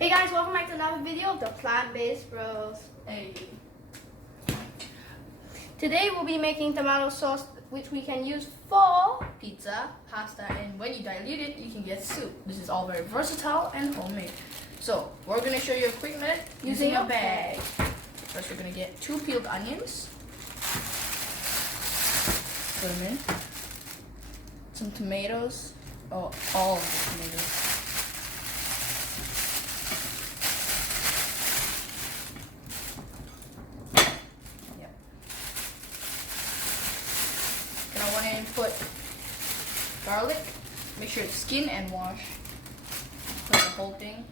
Hey guys, welcome back to another video of the Plant-Based Bros. Hey. Today we'll be making tomato sauce, which we can use for Pizza, pasta, and when you dilute it, you can get soup. This is all very versatile and homemade. So, we're going to show you a quick method using a bag. First, we're going to get 2 peeled onions. Put them in. Some tomatoes. Oh, all of the tomatoes. I want to put garlic, make sure it's skin and wash. Put the whole thing.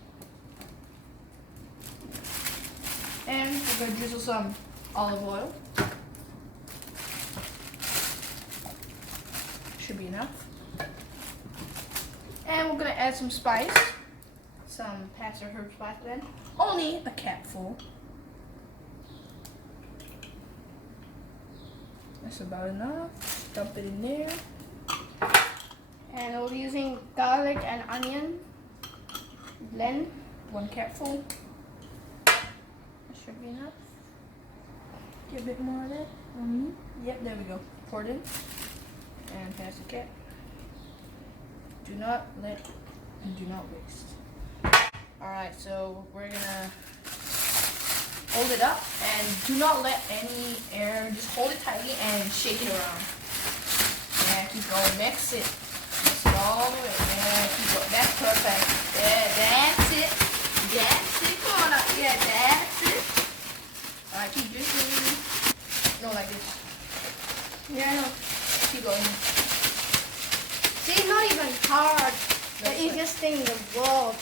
And we're going to drizzle some olive oil. Should be enough. And we're going to add some spice. Some pasta herb spice blend. Only a capful. That's about enough. Dump it in there. And we'll be using garlic and onion blend. 1 capful. That should be enough. Get a bit more of that. Yep, there we go. Pour it in. And pass the cap. Do not let and do not waste. Alright, so we're gonna hold it up and do not let any air, just hold it tightly and shake it around. Yeah, keep going, mix it. Mix it all the way. Yeah, keep going. That's perfect. Yeah, that's it. That's it. Come on up. Yeah, that's it. Alright, keep drizzling. No, like this. Yeah, I know. Keep going. See, it's not even hard. No The easiest thing in the world.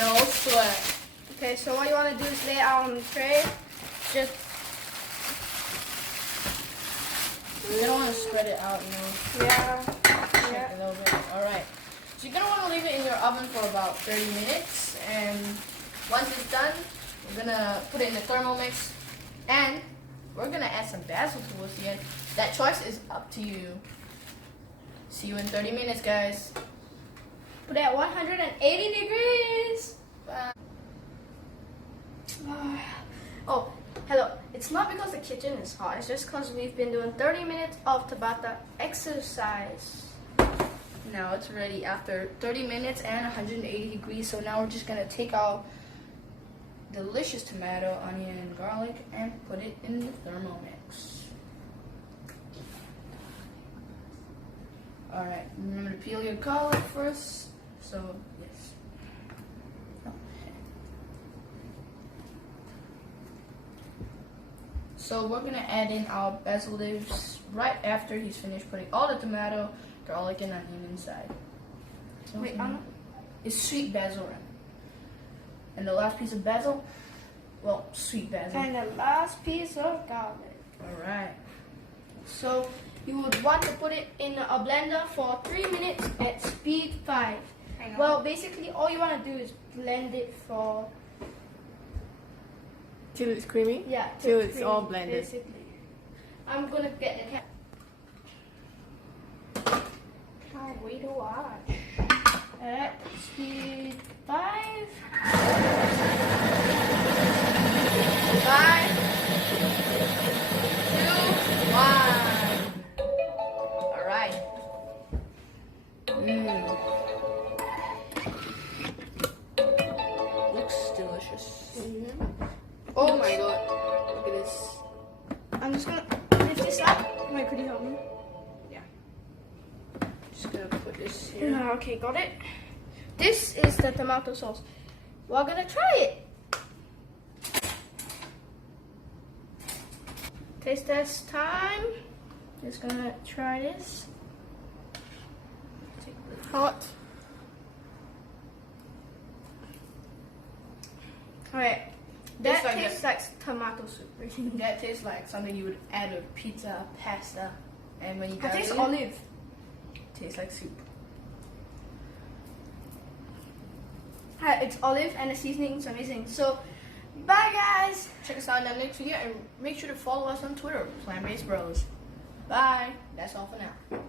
No sweat. Okay, so what you want to do is lay it out on the tray. Just You're gonna want to spread it out, you know. yeah. A little bit. Alright. So you're gonna want to leave it in your oven for about 30 minutes, and once it's done, we're gonna put it in the Thermomix, and we're gonna add some basil towards the end. That choice is up to you. See you in 30 minutes, guys. Put it at 180 degrees. Bye. Oh, hello. It's not because the kitchen is hot. It's just because we've been doing 30 minutes of Tabata exercise. Now it's ready after 30 minutes and 180 degrees. So now we're just gonna take our delicious tomato, onion, and garlic and put it in the Thermomix. Alright, remember to peel your garlic first. So, yes. So we're gonna add in our basil leaves right after he's finished putting all the tomato, garlic, and onion inside. So Wait, it's sweet basil. And the last piece of basil, well, sweet basil. And the last piece of garlic. Alright. So you would want to put it in a blender for 3 minutes at speed 5. Well, basically all you want to do is blend it for till it's creamy? yeah, Till it's creamy, all blended. Basically. I'm gonna get the cat. Can't wait to watch. At speed 5. 5, 2, 1. Alright. Looks delicious. Oh my god. Look at this. I'm just gonna lift this up. Wait, could you help me? Yeah. Just gonna put this here. Okay, got it. This is the tomato sauce. We're gonna try it. Taste test time. Just gonna try this. Hot. Alright. That Tastes like tastes like tomato soup. That tastes like something you would add to pizza, pasta, and when you That tastes dilute it, olive. tastes like soup. It's olive and the seasoning is amazing. So, bye guys. Check us out in the next video and make sure to follow us on Twitter, PlantBasedBros. Bye. That's all for now.